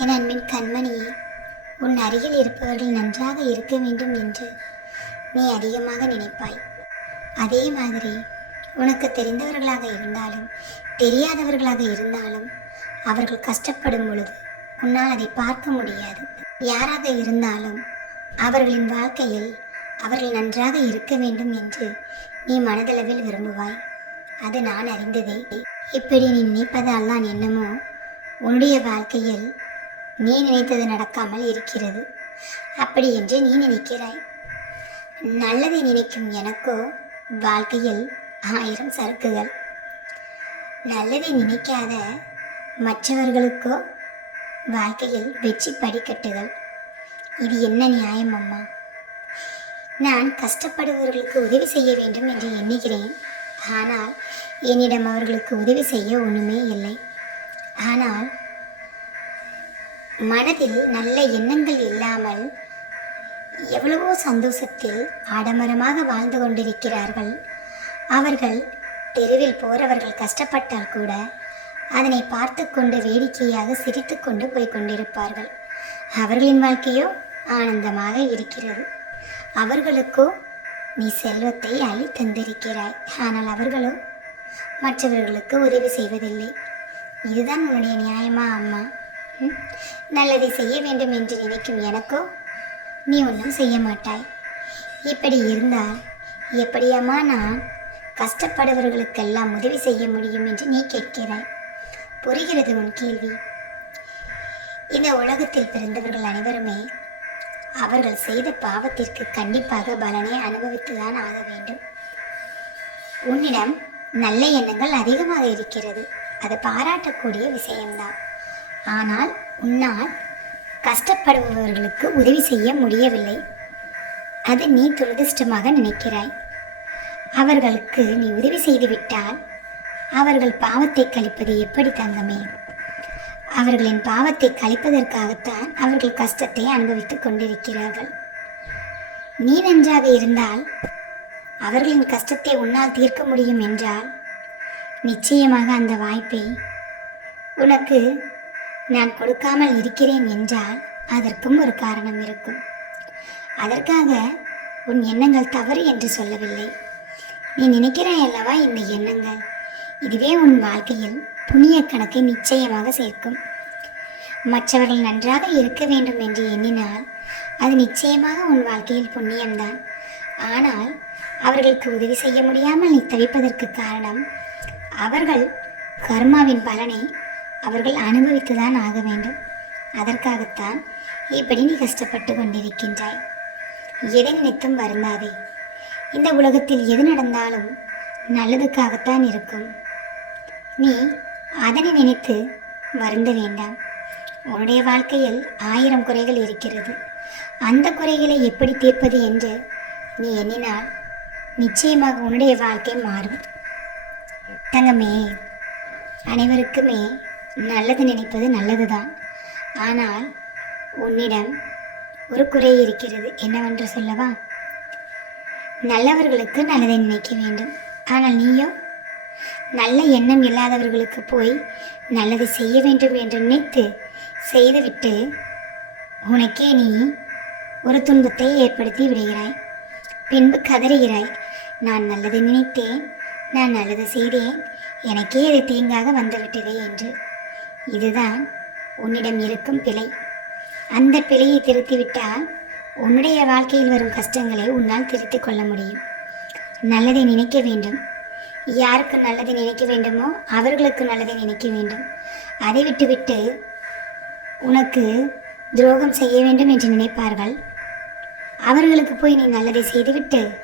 என் அன்பின் கண்மணியே உன் அருகில் இருப்பவர்கள் நன்றாக இருக்க வேண்டும் என்று நீ அதிகமாக நினைப்பாய். அதே மாதிரி உனக்கு தெரிந்தவர்களாக இருந்தாலும் தெரியாதவர்களாக இருந்தாலும் அவர்கள் கஷ்டப்படும் பொழுது உன்னால் அதை பார்க்க முடியாது. யாராக இருந்தாலும் அவர்களின் வாழ்க்கையில் அவர்கள் நன்றாக இருக்க வேண்டும் என்று நீ மனதளவில் விரும்புவாய். அது நான் அறிந்ததே. இப்படி நீ நினைப்பதால் தான் என்னமோ உன்னுடைய வாழ்க்கையில் நீ நினைத்தது நடக்காமல் இருக்கிறது. அப்படி என்று நீ நினைக்கிறாய். நல்லதை நினைக்கும் எனக்கோ வாழ்க்கையில் ஆயிரம் சரக்குகள். நல்லதை நினைக்காத மற்றவர்களுக்கோ வாழ்க்கையில் வெற்றி படிக்கட்டுகள். இது என்ன நியாயம் அம்மா? நான் கஷ்டப்படுபவர்களுக்கு உதவி செய்ய வேண்டும் என்று எண்ணுகிறேன். ஆனால் என்னிடம் அவர்களுக்கு உதவி செய்ய ஒன்றுமே இல்லை. ஆனால் மனதில் நல்ல எண்ணங்கள் இல்லாமல் எவ்வளவோ சந்தோஷத்தில் ஆடம்பரமாக வாழ்ந்து கொண்டிருக்கிறார்கள். அவர்கள் தெருவில் போறவர்கள் கஷ்டப்பட்டால் கூட அதனை பார்த்து கொண்டு வேடிக்கையாக சிரித்து கொண்டு போய் கொண்டிருப்பார்கள். அவர்களின் வாழ்க்கையோ ஆனந்தமாக இருக்கிறது. அவர்களுக்கோ நீ செல்வத்தை அள்ளி தந்திருக்கிறாய். ஆனால் அவர்களோ மற்றவர்களுக்கு உதவி செய்வதில்லை. இதுதான் உன்னுடைய நியாயமா அம்மா? நல்லதை செய்ய வேண்டும் என்று நினைக்கும் எனக்கோ நீ ஒன்றும் செய்ய மாட்டாய். இப்படி இருந்தால் எப்படியம்மா நான் கஷ்டப்படுபவர்களுக்கெல்லாம் உதவி செய்ய முடியும் என்று நீ கேட்கிறாய். புரிகிறது உன் கேள்வி. இந்த உலகத்தில் பிறந்தவர்கள் அனைவருமே அவர்கள் செய்த பாவத்திற்கு கண்டிப்பாக பலனை அனுபவித்துதான் ஆக வேண்டும். உன்னிடம் நல்ல எண்ணங்கள் அதிகமாக இருக்கிறது. அது பாராட்டக்கூடிய விஷயம்தான். ஆனால் உன்னால் கஷ்டப்படுபவர்களுக்கு உதவி செய்ய முடியவில்லை. அது நீ துரதிர்ஷ்டமாக நினைக்கிறாய். அவர்களுக்கு நீ உதவி செய்துவிட்டால் அவர்கள் பாவத்தை கழிப்பது எப்படி தங்கமே? அவர்களின் பாவத்தை கழிப்பதற்காகத்தான் அவர்கள் கஷ்டத்தை அனுபவித்துக் கொண்டிருக்கிறார்கள். நீ நன்றாக இருந்தால் அவர்களின் கஷ்டத்தை உன்னால் தீர்க்க முடியும் என்றால் நிச்சயமாக அந்த வாய்ப்பை உனக்கு நான் கொடுக்காமல் இருக்கிறேன் என்றால் அதற்கும் ஒரு காரணம் இருக்கும். அதற்காக உன் எண்ணங்கள் தவறு என்று சொல்லவில்லை. நீ நினைக்கிறாய் அல்லவா இந்த எண்ணங்கள்? இதுவே உன் வாழ்க்கையில் புண்ணிய கணக்கை நிச்சயமாக சேர்க்கும். மற்றவர்கள் நன்றாக இருக்க வேண்டும் என்று எண்ணினால் அது நிச்சயமாக உன் வாழ்க்கையில் புண்ணியம்தான். ஆனால் அவர்களுக்கு உதவி செய்ய முடியாமல் நீ தவிப்பதற்கு காரணம் அவர்கள் கர்மாவின் பலனை அவர்கள் அனுபவித்துதான் ஆக வேண்டும். அதற்காகத்தான் இப்படி நீ கஷ்டப்பட்டு கொண்டிருக்கின்றாய். எதை நினைத்தும் வருந்தாதே. இந்த உலகத்தில் எது நடந்தாலும் நல்லதுக்காகத்தான் இருக்கும். நீ அதனை நினைத்து வருந்த வேண்டாம். உன்னுடைய வாழ்க்கையில் ஆயிரம் குறைகள் இருக்கிறது. அந்த குறைகளை எப்படி தீர்ப்பது என்று நீ எண்ணினால் நிச்சயமாக உன்னுடைய வாழ்க்கை மாறும். தங்கமே அனைவருக்குமே நல்லது நினைப்பது நல்லதுதான். ஆனால் உன்னிடம் ஒரு குறை இருக்கிறது என்னவென்று சொல்லவா? நல்லவர்களுக்கு நல்லதை நினைக்க வேண்டும். ஆனால் நீயோ? நல்ல எண்ணம் இல்லாதவர்களுக்கு போய் நல்லது செய்ய வேண்டும் என்று நினைத்து செய்துவிட்டு உனக்கே நீ ஒரு துன்பத்தை ஏற்படுத்தி விடுகிறாய். பின்பு கதறுகிறாய். நான் நல்லது நினைத்தேன் நான் நல்லது செய்தேன் எனக்கே அது தீங்காக வந்துவிட்டதே என்று. இதுதான் உன்னிடம் இருக்கும் பிழை. அந்த பிழையை திருத்திவிட்டால் உன்னுடைய வாழ்க்கையில் வரும் கஷ்டங்களை உன்னால் திருத்திக் கொள்ள முடியும். நல்லதை நினைக்க வேண்டும். யாருக்கு நல்லதை நினைக்க வேண்டுமோ அவர்களுக்கு நல்லதை நினைக்க வேண்டும். அதை விட்டுவிட்டு உனக்கு துரோகம் செய்ய வேண்டும் என்று நினைப்பார்கள். அவர்களுக்கு போய் நீ நல்லதை செய்துவிட்டு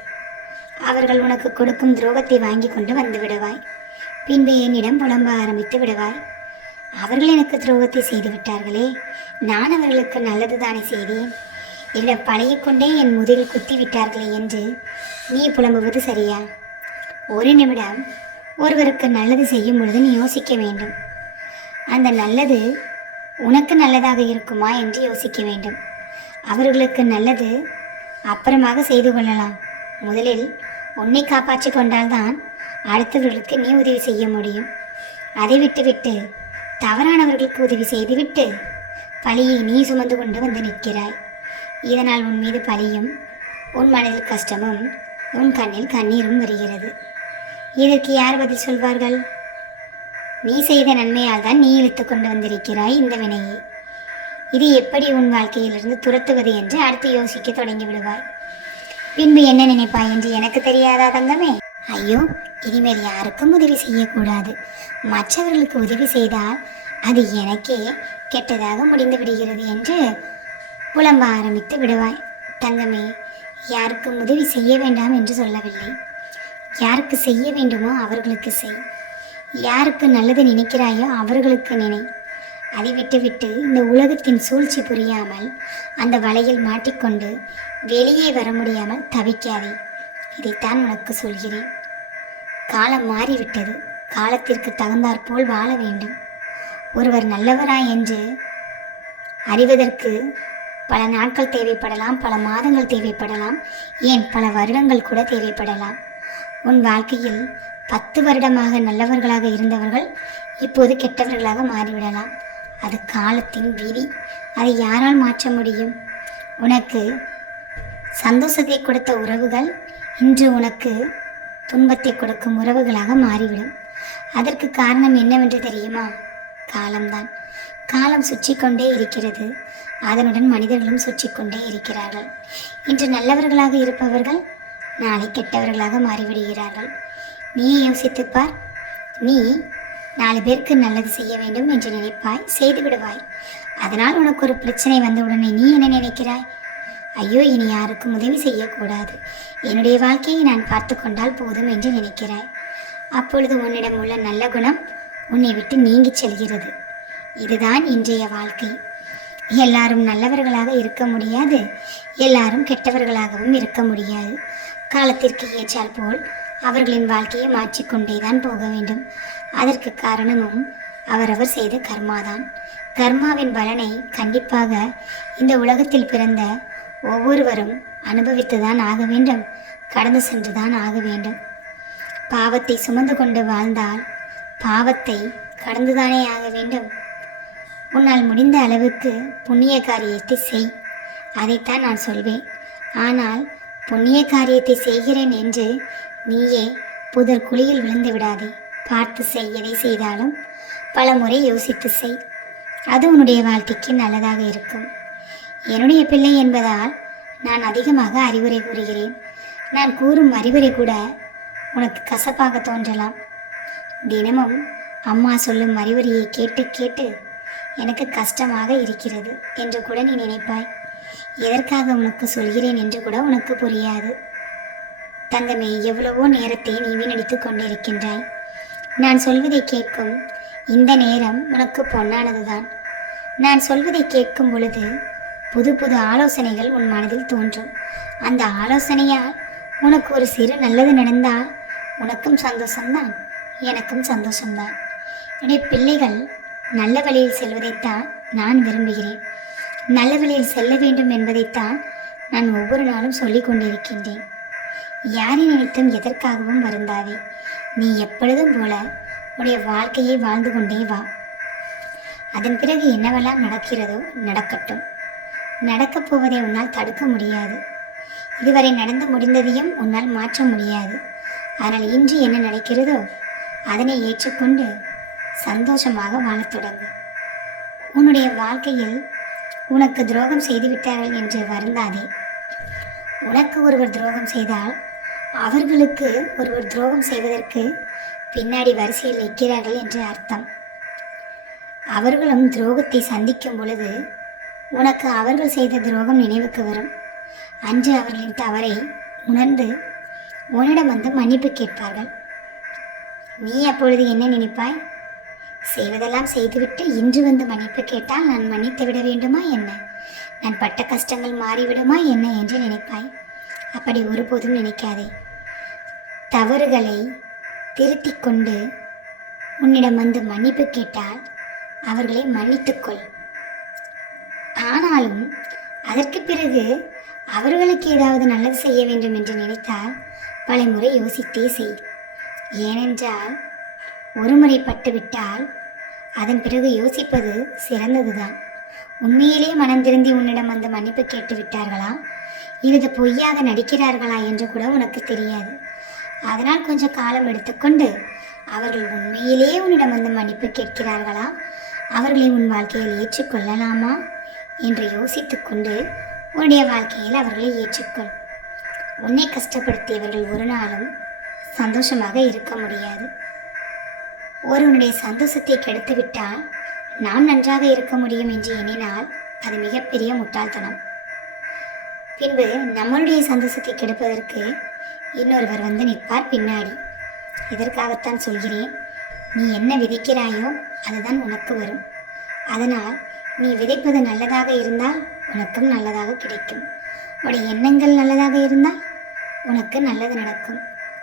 அவர்கள் உனக்கு கொடுக்கும் துரோகத்தை வாங்கி கொண்டு வந்து விடுவாய். பின்பு என்னிடம் புலம்ப ஆரம்பித்து விடுவாய். அவர்கள் எனக்கு துரோகத்தை செய்து விட்டார்களே. நான் அவர்களுக்கு நல்லது தானே செய்தேன். என்னை பழைய பழகிக்கொண்டே என் முதுகில் குத்தி விட்டார்களே என்று நீ புலம்புவது சரியா? ஒரு நிமிடம் ஒருவருக்கு நல்லது செய்யும் பொழுது நீ யோசிக்க வேண்டும். அந்த நல்லது உனக்கு நல்லதாக இருக்குமா என்று யோசிக்க வேண்டும். அவர்களுக்கு நல்லது அப்புறமாக செய்து கொள்ளலாம். முதலில் உன்னை காப்பாற்றி கொண்டால்தான் அடுத்தவர்களுக்கு நீ உதவி செய்ய முடியும். அதை விட்டுவிட்டு தவறானவர்களுக்கு உதவி செய்துவிட்டு பழியை நீ சுமந்து கொண்டு வந்து நிற்கிறாய். இதனால் உன் மீது பழியும் உன் மனதில் கஷ்டமும் உன் கண்ணில் கண்ணீரும் வருகிறது. இதற்கு யார் பதில் சொல்வார்கள்? நீ செய்த நன்மையால் தான் நீ இழுத்து கொண்டு வந்திருக்கிறாய் இந்த வினையை. இது எப்படி உன் வாழ்க்கையிலிருந்து துரத்துவது என்று அடுத்து யோசிக்க தொடங்கி விடுவாய். பின்பு என்ன நினைப்பாய் என்று எனக்கு தெரியாதா தங்கமே? ஐயோ இனிமேல் யாருக்கும் உதவி செய்யக்கூடாது. மற்றவர்களுக்கு உதவி செய்தால் அது எனக்கே கெட்டதாக முடிந்து விடுகிறது என்று புலம்ப ஆரம்பித்து விடுவாய். தங்கமே யாருக்கும் உதவி செய்ய வேண்டாம் என்று சொல்லவில்லை. யாருக்கு செய்ய வேண்டுமோ அவர்களுக்கு செய். யாருக்கு நல்லது நினைக்கிறாயோ அவர்களுக்கு நினை. அதை விட்டுவிட்டு இந்த உலகத்தின் சூழ்ச்சி புரியாமல் அந்த வலையில் மாட்டிக்கொண்டு வெளியே வர முடியாமல் தவிக்காதே. இதைத்தான் உனக்கு சொல்கிறேன். காலம் மாறிவிட்டது. காலத்திற்கு தகுந்தாற்போல் வாழ வேண்டும். ஒருவர் நல்லவரா என்று அறிவதற்கு பல நாட்கள் தேவைப்படலாம் பல மாதங்கள் தேவைப்படலாம் ஏன் பல வருடங்கள் கூட தேவைப்படலாம். உன் வாழ்க்கையில் பத்து வருடமாக நல்லவர்களாக இருந்தவர்கள் இப்போது கெட்டவர்களாக மாறிவிடலாம். அது காலத்தின் விதி. அதை யாரால் மாற்ற முடியும்? உனக்கு சந்தோஷத்தை கொடுத்த உறவுகள் இன்று உனக்கு துன்பத்தை கொடுக்கும் உறவுகளாக மாறிவிடும். அதற்கு காரணம் என்னவென்று தெரியுமா? காலம்தான். காலம் சுற்றி கொண்டே இருக்கிறது. அதனுடன் மனிதர்களும் சுற்றி கொண்டே இருக்கிறார்கள். இன்று நல்லவர்களாக இருப்பவர்கள் நாளை கெட்டவர்களாக மாறிவிடுகிறார்கள். நீ யோசித்துப்பார். நீ நாலு பேருக்கு நல்லது செய்ய வேண்டும் என்று நினைப்பாய் செய்து விடுவாய் அதனால் உனக்கு ஒரு பிரச்சனை வந்தவுடனே நீ என்ன நினைக்கிறாய்? ஐயோ இனி யாருக்கும் உதவி செய்யக்கூடாது. என்னுடைய வாழ்க்கையை நான் பார்த்து கொண்டால் போதும் என்று நினைக்கிறாய். அப்பொழுது உன்னிடம் உள்ள நல்ல குணம் உன்னை விட்டு நீங்கிச் செல்கிறது. இதுதான் இன்றைய வாழ்க்கை. எல்லாரும் நல்லவர்களாக இருக்க முடியாது. எல்லாரும் கெட்டவர்களாகவும் இருக்க முடியாது. காலத்திற்கு ஏற்றால் போல் அவர்களின் வாழ்க்கையை மாற்றிக்கொண்டே தான் போக வேண்டும். அதற்கு காரணமும் அவரவர் செய்த கர்மாதான். கர்மாவின் பலனை கண்டிப்பாக இந்த உலகத்தில் பிறந்த ஒவ்வொருவரும் அனுபவித்துதான் ஆக வேண்டும் கடந்து சென்றுதான் ஆக வேண்டும். பாவத்தை சுமந்து கொண்டு வாழ்ந்தால் பாவத்தை கடந்துதானே ஆக வேண்டும். உன்னால் முடிந்த அளவுக்கு புண்ணிய காரியத்தை செய் அதைத்தான் நான் சொல்வேன். ஆனால் புண்ணிய காரியத்தை செய்கிறேன் என்று நீயே புதர் குழியில் விழுந்து விடாதே. பார்த்து செய் எதை செய்தாலும் பல முறை யோசித்து செய். அது உன்னுடைய வாழ்க்கைக்கு நல்லதாக இருக்கும். என்னுடைய பிள்ளை என்பதால் நான் அதிகமாக அறிவுரை கூறுகிறேன். நான் கூறும் அறிவுரை கூட உனக்கு கசப்பாக தோன்றலாம். தினமும் அம்மா சொல்லும் அறிவுரையை கேட்டு கேட்டு எனக்கு கஷ்டமாக இருக்கிறது என்று கூட நீ நினைப்பாய். எதற்காக உனக்கு சொல்கிறேன் என்று கூட உனக்கு புரியாது. தங்கமே எவ்வளவோ நேரத்தை நீ வீணடித்து கொண்டிருக்கின்றாய். நான் சொல்வதை கேட்கும் இந்த நேரம் உனக்கு பொன்னானதுதான். நான் சொல்வதை கேட்கும் பொழுது புது புது ஆலோசனைகள் உன் மனதில் தோன்றும். அந்த ஆலோசனையால் உனக்கு ஒரு சிறு நல்லது நடந்தால் உனக்கும் சந்தோஷம்தான் எனக்கும் சந்தோஷம்தான். என்னுடைய பிள்ளைகள் நல்ல வழியில் செல்வதைத்தான் நான் விரும்புகிறேன். நல்ல வழியில் செல்ல வேண்டும் என்பதைத்தான் நான் ஒவ்வொரு நாளும் சொல்லிக் கொண்டிருக்கின்றேன். யாரை நினைத்தும் எதற்காகவும் வருந்தாதே. நீ எப்பொழுதும் போல உடைய வாழ்க்கையை வாழ்ந்து கொண்டே வா. அதன் பிறகு என்னவெல்லாம் நடக்கிறதோ நடக்கட்டும். நடக்கப் போவதை உன்னால் தடுக்க முடியாது. இதுவரை நடந்து முடிந்ததையும் உன்னால் மாற்ற முடியாது. ஆனால் இன்று என்ன நடக்கிறதோ அதனை ஏற்றுக்கொண்டு சந்தோஷமாக வாழத் தொடங்கு. உன்னுடைய வாழ்க்கையில் உனக்கு துரோகம் செய்து விட்டார்கள் என்று வருந்தாதே. உனக்கு ஒருவர் துரோகம் செய்தால் அவர்களுக்கு ஒருவர் துரோகம் செய்வதற்கு பின்னாடி வரிசையில் நிற்கிறார்கள் என்று அர்த்தம். அவர்களும் துரோகத்தை சந்திக்கும் பொழுது உனக்கு அவர்கள் செய்த துரோகம் நினைவுக்கு வரும். அன்று அவர்களின் தவறை உணர்ந்து உன்னிடம் வந்து மன்னிப்பு கேட்பார்கள். நீ அப்பொழுது என்ன நினைப்பாய்? செய்வதெல்லாம் செய்துவிட்டு இன்று வந்து மன்னிப்பு கேட்டால் நான் மன்னித்து விட வேண்டுமா என்ன? நான் பட்ட கஷ்டங்கள் மாறிவிடுமா என்ன என்று நினைப்பாய். அப்படி ஒருபோதும் நினைக்காதே. தவறுகளை திருத்திக் கொண்டு உன்னிடம் வந்து மன்னிப்பு கேட்டால் அவர்களை மன்னித்துக்கொள் ஆனாலும் அதற்கு பிறகு அவர்களுக்கு ஏதாவது நல்லது செய்ய வேண்டும் என்று நினைத்தால் பல முறை யோசித்தே செய். ஏனென்றால் ஒரு முறை பட்டுவிட்டால் அதன் பிறகு யோசிப்பது சிறந்ததுதான். உண்மையிலே மனம் திருந்தி உன்னிடம் வந்து மன்னிப்பு கேட்டு விட்டார்களா? இது பொய்யாக நடிக்கிறார்களா என்று கூட உனக்கு தெரியாது. அதனால் கொஞ்சம் காலம் எடுத்துக்கொண்டு அவர்கள் உண்மையிலே உன்னிடம் வந்து மன்னிப்பு கேட்கிறார்களா? அவர்களை உன் வாழ்க்கையில் ஏற்றுக்கொள்ளலாமா? என்று யோசித்துக்கொண்டு உன்னுடைய வாழ்க்கையில் அவர்களை ஏற்றுக்கொள். உன்னை கஷ்டப்படுத்தியவர்கள் ஒரு நாளும் சந்தோஷமாக இருக்க முடியாது. ஒருவனுடைய சந்தோஷத்தை கெடுத்துவிட்டால் நாம் நன்றாக இருக்க முடியும் என்று எண்ணினால் அது மிகப்பெரிய முட்டாள்தனம். பின்பு நம்மளுடைய சந்தோஷத்தை கெடுப்பதற்கு இன்னொருவர் வந்து நிற்பார் பின்னாடி. இதற்காகத்தான் சொல்கிறேன் நீ என்ன விதைக்கிறாயோ அதுதான் உனக்கு வரும். அதனால் நீ விதைப்பது நல்லதாக இருந்தால் உனக்கும் நல்லதாக கிடைக்கும். உடைய எண்ணங்கள் நல்லதாக இருந்தால் உனக்கு நல்லது நடக்கும்.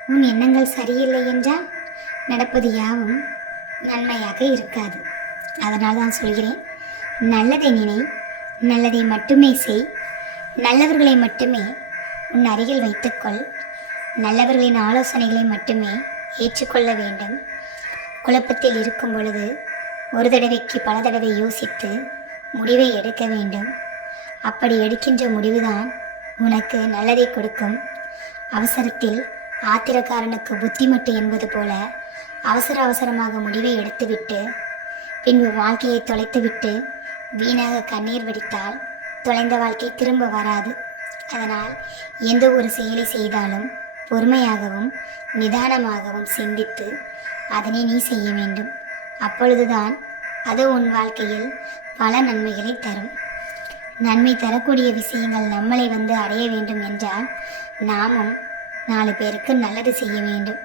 உன் எண்ணங்கள் சரியில்லை என்றால் நடப்பது யாவும் நன்மையாக இருக்காது. அதனால் தான் சொல்கிறேன் நல்லதை நினை நல்லதை மட்டுமே செய். நல்லவர்களை மட்டுமே உன் அருகில் வைத்துக்கொள். நல்லவர்களின் ஆலோசனைகளை மட்டுமே ஏற்றுக்கொள்ள வேண்டும். குழப்பத்தில் இருக்கும் பொழுது ஒரு தடவைக்கு பல தடவை யோசித்து முடிவை எடுக்க வேண்டும். அப்படி எடுக்கின்ற முடிவுதான் உனக்கு நல்லதை கொடுக்கும். அவசரத்தில் ஆத்திரக்காரனுக்கு புத்திமட்டு என்பது போல அவசர அவசரமாக முடிவை எடுத்துவிட்டு பின்பு வாழ்க்கையை தொலைத்துவிட்டு வீணாக கண்ணீர் வடித்தால் தொலைந்த வாழ்க்கை திரும்ப வராது. அதனால் எந்த ஒரு செயலை செய்தாலும் பொறுமையாகவும் நிதானமாகவும் சிந்தித்து அதனை நீ செய்ய வேண்டும். அப்பொழுதுதான் அது உன் வாழ்க்கையில் பல நன்மைகளை தரும். நன்மை தரக்கூடிய விஷயங்கள் நம்மளை வந்து அடைய வேண்டும் என்றால் நாமும் நாலு பேருக்கு நல்லது செய்ய வேண்டும்.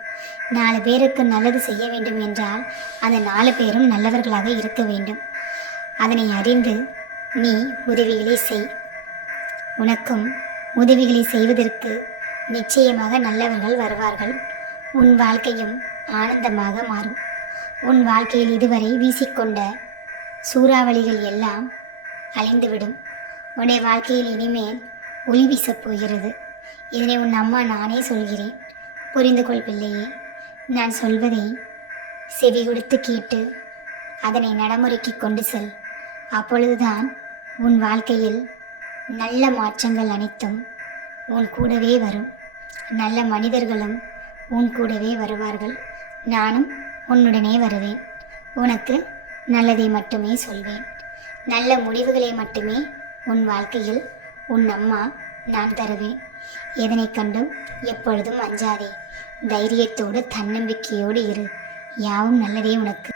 நாலு பேருக்கு நல்லது செய்ய வேண்டும் என்றால் அந்த நாலு பேரும் நல்லவர்களாக இருக்க வேண்டும். அதனை அறிந்து நீ உதவிகளை செய். உனக்கும் உதவிகளை செய்வதற்கு நிச்சயமாக நல்லவர்கள் வருவார்கள். உன் வாழ்க்கையும் ஆனந்தமாக மாறும். உன் வாழ்க்கையில் இதுவரை வீசிக்கொண்ட சூறாவளிகள் எல்லாம் அழிந்துவிடும். உன்னுடைய வாழ்க்கையில் இனிமேல் ஒளி வீசப் போகிறது. இதனை உன் அம்மா நானே சொல்கிறேன். புரிந்து கொள் பிள்ளையே. நான் சொல்வதை செவி கொடுத்து கேட்டு அதனை நடைமுறைக்கு கொண்டு செல். அப்பொழுதுதான் உன் வாழ்க்கையில் நல்ல மாற்றங்கள் அனைத்தும் உன் கூடவே வரும். நல்ல மனிதர்களும் உன் கூடவே வருவார்கள். நானும் உன்னுடனே வருவேன். உனக்கு நல்லதை மட்டுமே சொல்வேன். நல்ல முடிவுகளை மட்டுமே உன் வாழ்க்கையில் உன் அம்மா நான் தருவேன். எதனை கண்டும் எப்பொழுதும் அஞ்சாதே. தைரியத்தோடு தன்னம்பிக்கையோடு இரு. யாவும் நல்லதே உனக்கு.